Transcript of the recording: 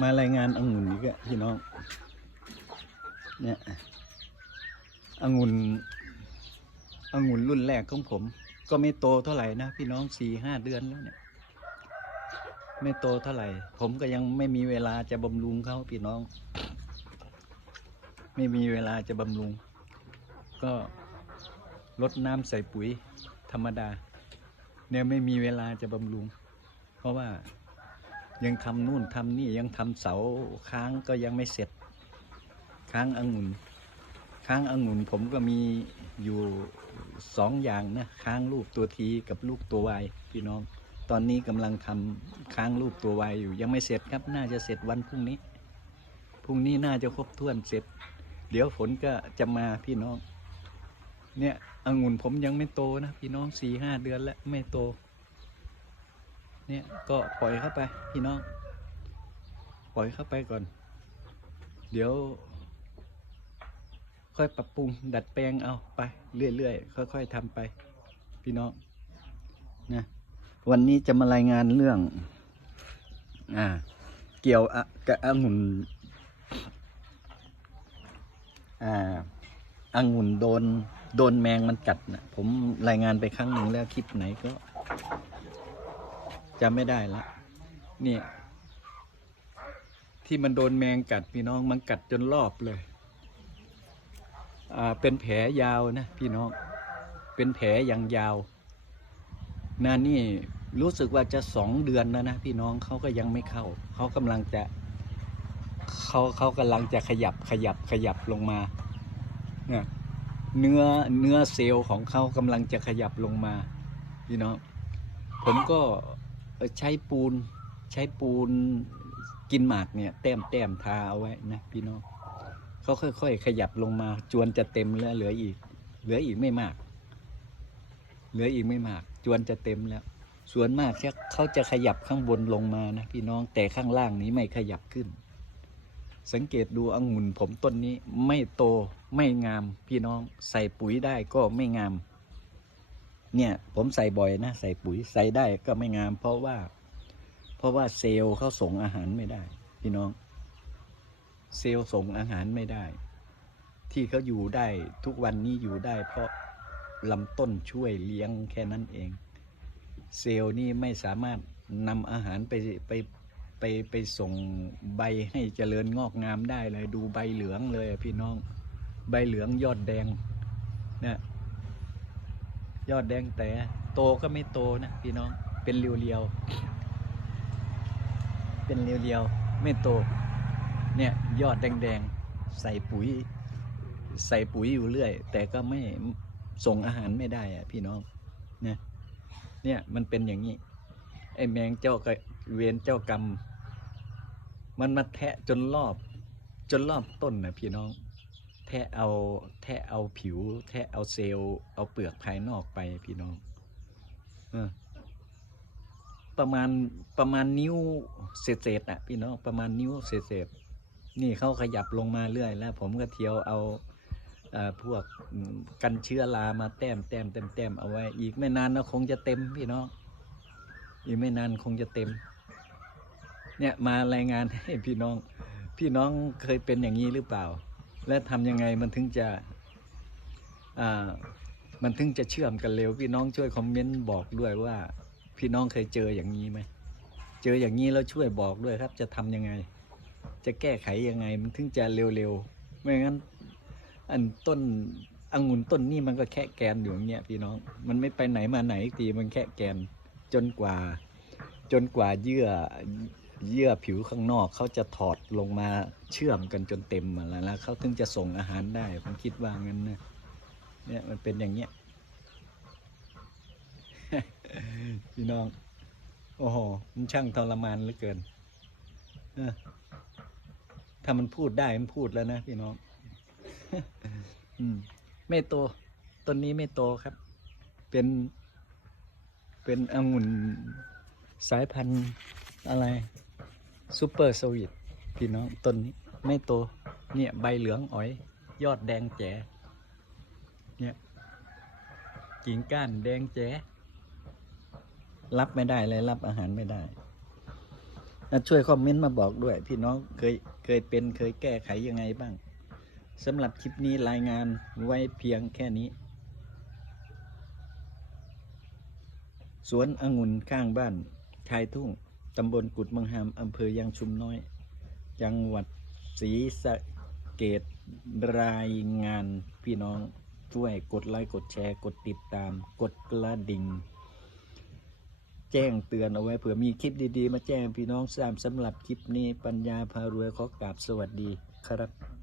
มารายงานองุ่นอีกอะพี่น้อง เนี่ยองุ่นองุ่นรุ่นแรกของผม ก็ไม่โตเท่าไหร่นะพี่น้องสี่ห้าเดือนแล้วเนี่ย ไม่โตเท่าไหร่ ผมก็ยังไม่มีเวลาจะบำรุงเขาพี่น้อง ไม่มีเวลาจะบำรุง ก็ลดน้ำใส่ปุ๋ยธรรมดา เนี่ยไม่มีเวลาจะบำรุง เพราะว่า ยังทำนู่นทำนี่ยังทำเสาค้างก็ยังไม่เสร็จ ค้างองุ่นค้างองุ่นผมก็มีอยู่สองอย่างนะค้างรูปตัวทีกับลูกตัววายพี่น้อง ตอนนี้กำลังทำค้างรูปตัววายอยู่ ยังไม่เสร็จครับ น่าจะเสร็จวันพรุ่งนี้พรุ่งนี้น่าจะครบถ้วนเสร็จ เดี๋ยวฝนก็จะมาพี่น้อง เนี่ยองุ่นผมยังไม่โตนะพี่น้องสี่ห้าเดือนแล้วไม่โต เนี่ยก็ปล่อยเข้าไปพี่น้อง ปล่อยเข้าไปก่อน เดี๋ยว ค่อยปรับปรุงดัดแปลงเอาไป เรื่อยๆค่อย ๆทำไป พี่น้องนะวันนี้จะมารายงานเรื่อง อ่า เกี่ยวกับองุ่นอ่าองุ่นโดน โดนแมงมันกัดนะผมรายงานไปครั้งหนึ่งแล้วคลิปไหนก็ จำไม่ได้ละเนี่ยที่มันโดนแมงกัดพี่น้องมันกัดจนรอบเลย อ่าเป็นแผลยาวนะพี่น้อง เป็นแผลอย่างยาวนานี่รู้สึกว่าจะสองเดือนแล้วนะพี่น้องเขาก็ยังไม่เข้า เขากำลังจะเขาเขากำลังจะขยับขยับขยับลงมาเนี่ยเนื้อเนื้อเซลล์ของเขากำลังจะขยับลงมา พี่น้อง ผมก็ ใช้ปูนใช้ปูนกินหมากเนี่ยแต้มแต้มทาเอาไว้นะพี่น้องเขาค่อย ๆ ขยับลงมาจวนจะเต็มแล้วเหลืออีก เหลืออีกไม่มาก เหลืออีกไม่มาก จวนจะเต็มแล้ว ส่วนมากแค่เขาจะขยับข้างบนลงมานะพี่น้องแต่ข้างล่างนี้ไม่ขยับขึ้น สังเกตดูองุ่นผมต้นนี้ไม่โตไม่งามพี่น้องใส่ปุ๋ยได้ก็ไม่งาม เนี่ย ผมใส่บ่อยนะใส่ปุ๋ยใส่ได้ก็ไม่งาม เพราะว่า เพราะว่าเซลล์เขาส่งอาหารไม่ได้ พี่น้อง เซลล์ส่งอาหารไม่ได้ ที่เขาอยู่ได้ทุกวันนี้อยู่ได้ เพราะลำต้นช่วยเลี้ยงแค่นั้นเอง เซลล์นี่ไม่สามารถนำอาหารไปไปไปไปส่งใบให้เจริญงอกงามได้เลย ดูใบเหลืองเลยพี่น้อง ใบเหลืองยอดแดงเนี่ย ยอดแดงแต่โตก็ไม่โตนะพี่น้องเป็นเรียวๆเป็นเรียวๆไม่โต เนี่ยยอดแดงๆใส่ปุ๋ย ใส่ปุ๋ยอยู่เรื่อย แต่ก็ไม่ส่งอาหารไม่ได้อะพี่น้องเนี่ยเนี่ยมันเป็นอย่างนี้ไอ้แมงเจ้าก็เวรเจ้ากรรม มันมาแทะจนรอบ จนรอบต้นนะพี่น้อง แทะเอาแทะเอาผิว แทะเอาเซลล์เอาเปลือกภายนอกไปพี่น้องอประมาณประมาณนิ้วเศษๆอะ พี่น้องประมาณนิ้วเศษๆนี่เขาขยับลงมาเรื่อย แล้ว ผมก็เที่ยวเอาพวกกันเชื้อรามาแต้มแต้มแต้มแต้มเอาไว้ อีกไม่นานนะคงจะเต็มพี่น้องอีกไม่นานคงจะเต็ม เนี่ยมารายงานให้พี่น้อง พี่น้องเคยเป็นอย่างนี้หรือเปล่า และทำยังไงมันถึงจะอ่ามันถึงจะเชื่อมกันเร็ว พี่น้องช่วยคอมเมนต์บอกด้วยว่า พี่น้องเคยเจออย่างนี้ไหมเจออย่างนี้แล้วช่วยบอกด้วยครับ จะทำยังไง จะแก้ไขยังไงมันถึงจะเร็วๆไม่งั้นอันต้นองุ่นต้นนี้มันก็แค่แกนอยู่อย่างเงี้ยพี่น้อง มันไม่ไปไหนมาไหนอีกทีมันแค่แกนจนกว่า จนกว่าเยื่อ เยื่อผิวข้างนอกเขาจะถอดลงมาเชื่อมกันจนเต็มมาแล้วแล้วเขาถึงจะส่งอาหารได้ผมคิดว่างั้นนะเนี่ยมันเป็นอย่างเงี้ยพี่น้อง โอ้โห มันช่างทรมานเหลือเกินอถ้ามันพูดได้มันพูดแล้วนะพี่น้องอืมไม่โตต้นนี้ไม่โตครับ เป็น เป็นองุ่นสายพันธุ์อะไร ซูเปอร์สวีทพี่น้องต้นนี้ไม่โตเนี่ยใบเหลืองอ๋อย ยอดแดงแจ๋เนี่ยกิ่งก้านแดงแจ๋รับไม่ได้เลยรับอาหารไม่ได้อะช่วยคอมเมนต์มาบอกด้วย พี่น้องเคยเคยเป็นเคยแก้ไขยังไงบ้างสำหรับคลิปนี้รายงานไว้เพียงแค่นี้ สวนองุ่นข้างบ้านชายทุ่ง ตำบลกุดมังหามอำเภอยางชุมน้อย จังหวัดศรีสะเกดรายงานพี่น้องช่วยกดไลค์กดแชร์ กดติดตาม กดกระดิ่ง แจ้งเตือนเอาไว้เผื่อมีคลิปดีๆ มาแจ้งพี่น้องทราบสำหรับคลิปนี้ปัญญาพารวยขอกราบสวัสดีครับ